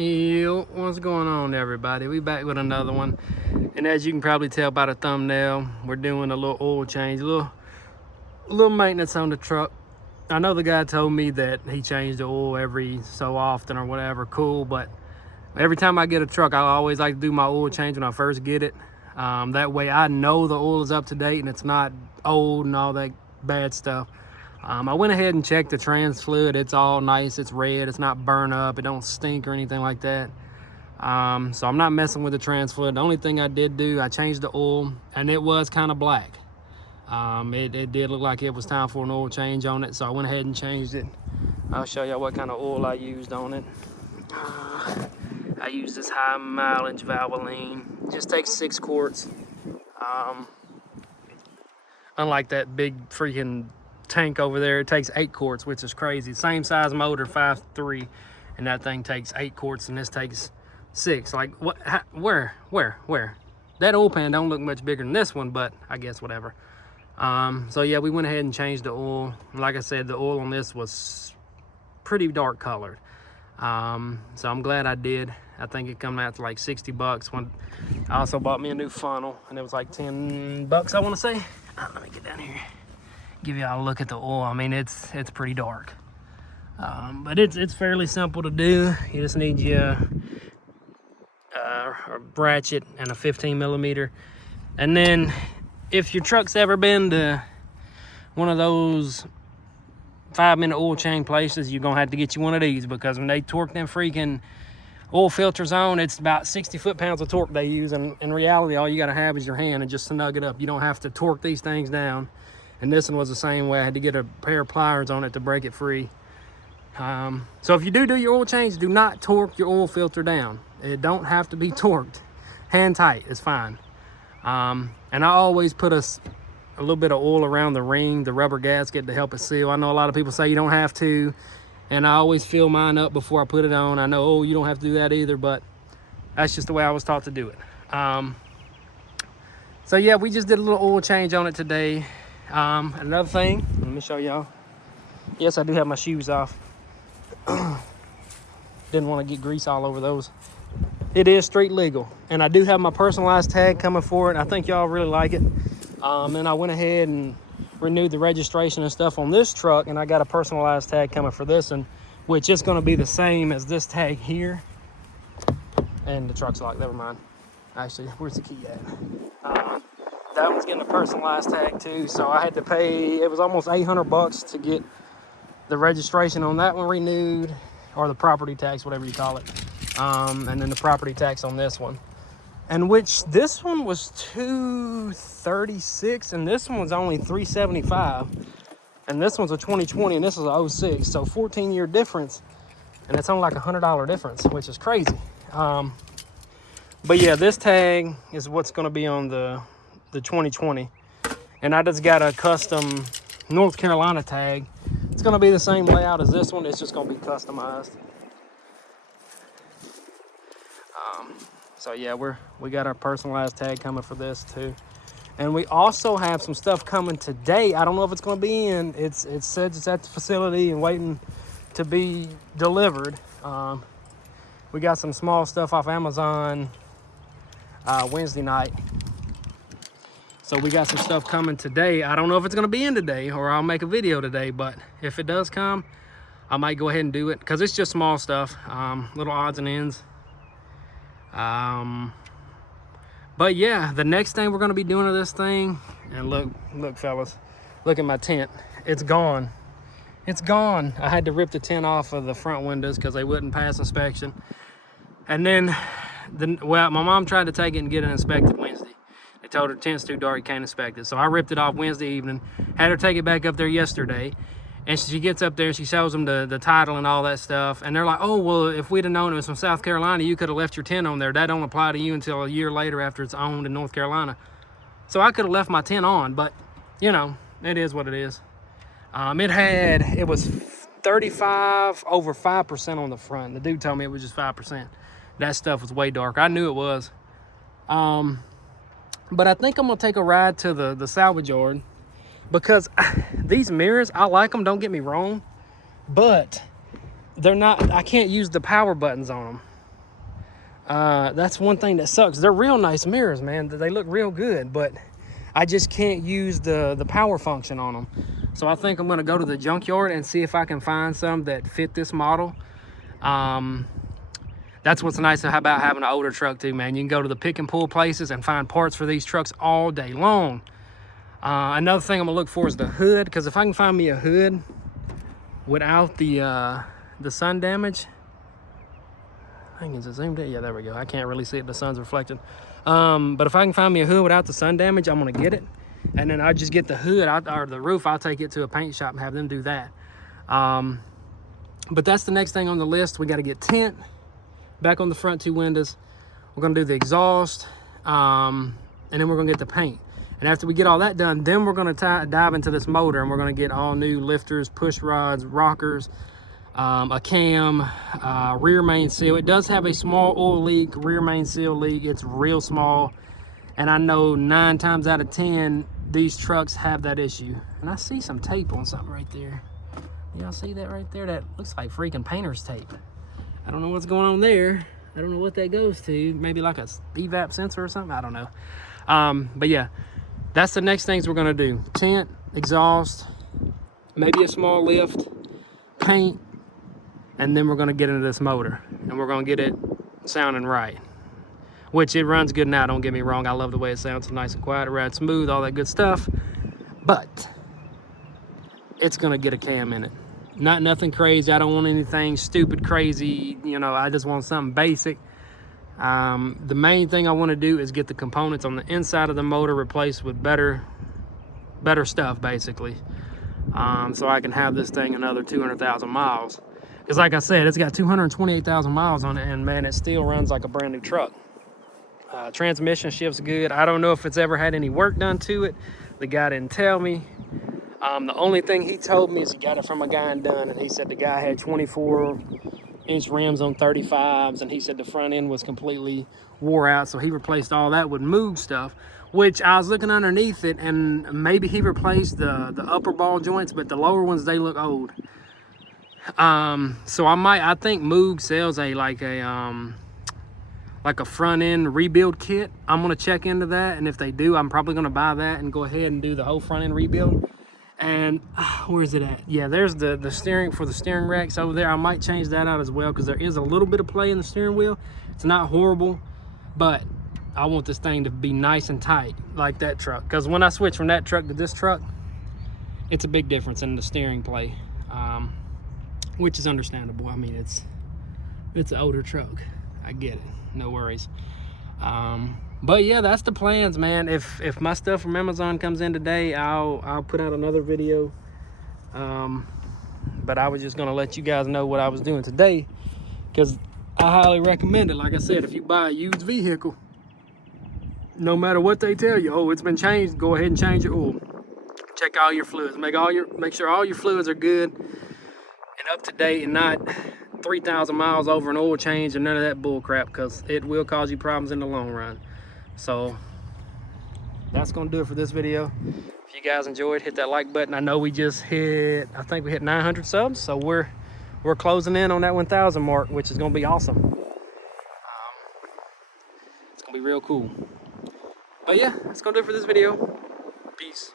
Yo, what's going on, everybody? We back with another one, and as you can probably tell by the thumbnail, we're doing a little oil change, a little maintenance on the truck. I know the guy told me that he changed the oil every so often or whatever, cool, but every time I get a truck, I always like to do my oil change when I first get it. That way I know the oil is up to date and it's not old and all that bad stuff. I went ahead and checked the trans fluid. It's all nice, it's red, it's not burn up, it don't stink or anything like that. So I'm not messing with the trans fluid. The only thing I did do, I changed the oil, and it was kind of black. It did look like it was time for an oil change on it, so I went ahead and changed it. I'll show y'all what kind of oil I used on it. I used this high mileage Valvoline. It just takes 6 quarts. Unlike that big freaking tank over there, it takes 8 quarts, which is crazy. Same size motor, 5.3, and that thing takes 8 quarts, and this takes 6. Like, what? Where? That oil pan don't look much bigger than this one, but I guess whatever. So yeah, we went ahead and changed the oil. Like I said, the oil on this was pretty dark colored. So I'm glad I did. I think it come out to like 60 bucks. When I also bought me a new funnel, and it was like 10 bucks, I want to say. Let me get down here, give y'all a look at the oil. I mean, it's pretty dark, but it's fairly simple to do. You just need your a ratchet and a 15 millimeter, and then if your truck's ever been to one of those 5-minute oil change places, you're gonna have to get you one of these, because when they torque them freaking oil filters on, it's about 60 foot-pounds of torque they use, and in reality all you got to have is your hand and just snug it up. You don't have to torque these things down. And this one was the same way. I had to get a pair of pliers on it to break it free. So if you do your oil change, do not torque your oil filter down. It don't have to be torqued. Hand tight is fine. And I always put a little bit of oil around the ring, the rubber gasket, to help it seal. I know a lot of people say you don't have to, and I always fill mine up before I put it on. I know, oh, you don't have to do that either, but that's just the way I was taught to do it. So yeah, we just did a little oil change on it today. Another thing, let me show y'all. Yes, I do have my shoes off. Didn't want to get grease all over those. It is street legal, and I do have my personalized tag coming for it. I think y'all really like it. And I went ahead and renewed the registration and stuff on this truck, and I got a personalized tag coming for this one, which is going to be the same as this tag here. And the truck's locked, never mind. Actually, where's the key at? That one's getting a personalized tag too, so I had to pay, it was almost 800 bucks to get the registration on that one renewed, or the property tax, whatever you call it. And then the property tax on this one. And which, this one was $236, and this one was only $375. And this one's a 2020, and this is a 06, so 14-year difference, and it's only like $100 difference, which is crazy. But yeah, this tag is what's gonna be on the 2020, and I just got a custom North Carolina tag. It's gonna be the same layout as this one, it's just gonna be customized. So yeah, we got our personalized tag coming for this too, and we also have some stuff coming today. I don't know if it's gonna be in. It says it's at the facility and waiting to be delivered. We got some small stuff off Amazon Wednesday night. So we got some stuff coming today. I don't know if it's gonna be in today or I'll make a video today, but if it does come, I might go ahead and do it, because it's just small stuff, little odds and ends. But yeah, the next thing we're gonna be doing to this thing, and look fellas, look at my tent. It's gone. It's gone. I had to rip the tent off of the front windows because they wouldn't pass inspection. And then, well, my mom tried to take it and get it inspected Wednesday. They told her the tent's too dark, you can't inspect it. So I ripped it off Wednesday evening, had her take it back up there yesterday. And she gets up there and she shows them the title and all that stuff. And they're like, oh, well, if we'd have known it was from South Carolina, you could have left your tent on there. That don't apply to you until a year later after it's owned in North Carolina. So I could have left my tent on, but, you know, it is what it is. It was 35 over 5% on the front. The dude told me it was just 5%. That stuff was way dark. I knew it was. But I think I'm gonna take a ride to the salvage yard, because these mirrors, I like them, don't get me wrong, but they're not, I can't use the power buttons on them. That's one thing that sucks. They're real nice mirrors, man. They look real good, but I just can't use the power function on them. So I think I'm gonna go to the junkyard and see if I can find some that fit this model. That's what's nice about having an older truck too, man. You can go to the pick and pull places and find parts for these trucks all day long. Another thing I'm gonna look for is the hood, because if I can find me a hood without the sun damage, I think it's zoomed in. Yeah, there we go. I can't really see it, the sun's reflecting. But if I can find me a hood without the sun damage, I'm gonna get it. And then I just get the hood or the roof, I'll take it to a paint shop and have them do that. But that's the next thing on the list. We gotta get tint back on the front 2 windows. We're gonna do the exhaust, and then we're gonna get the paint. And after we get all that done, then we're gonna dive into this motor, and we're gonna get all new lifters, push rods, rockers, a cam, rear main seal. It does have a small oil leak, rear main seal leak. It's real small. And I know 9 times out of 10, these trucks have that issue. And I see some tape on something right there. Y'all see that right there? That looks like freaking painter's tape. I don't know what's going on there. I don't know what that goes to. Maybe like a evap sensor or something. I don't know. But yeah, that's the next things we're gonna do. Tint, exhaust, maybe a small lift, paint, and then we're gonna get into this motor. And we're gonna get it sounding right. Which it runs good now, don't get me wrong. I love the way it sounds. It's nice and quiet, it rides smooth, all that good stuff. But it's gonna get a cam in it. Nothing crazy. I don't want anything stupid, crazy. You know, I just want something basic. The main thing I want to do is get the components on the inside of the motor replaced with better stuff, basically. So I can have this thing another 200,000 miles. Because like I said, it's got 228,000 miles on it, and man, it still runs like a brand new truck. Transmission shifts good. I don't know if it's ever had any work done to it. The guy didn't tell me. The only thing he told me is he got it from a guy in Dunn, and he said the guy had 24-inch rims on 35s, and he said the front end was completely wore out, so he replaced all that with Moog stuff, which I was looking underneath it, and maybe he replaced the upper ball joints, but the lower ones, they look old. So I think Moog sells like a front end rebuild kit. I'm gonna check into that, and if they do, I'm probably gonna buy that and go ahead and do the whole front end rebuild. And where's it at? Yeah, there's the steering for the steering racks over there. I might change that out as well, because there is a little bit of play in the steering wheel. It's not horrible, but I want this thing to be nice and tight like that truck, because when I switch from that truck to this truck, it's a big difference in the steering play, which is understandable. I mean, it's an older truck. I get it, no worries. But yeah, that's the plans, man. If my stuff from Amazon comes in today, I'll put out another video. But I was just gonna let you guys know what I was doing today, because I highly recommend it. Like I said, if you buy a used vehicle, no matter what they tell you, oh, it's been changed, go ahead and change your oil. Check all your fluids. Make sure all your fluids are good and up to date, and not 3,000 miles over an oil change and none of that bull crap, because it will cause you problems in the long run. So that's gonna do it for this video. If you guys enjoyed, hit that like button. I know we just hit, I think we hit 900 subs, so we're closing in on that 1,000 mark, which is gonna be awesome. It's gonna be real cool. But yeah, that's gonna do it for this video. Peace.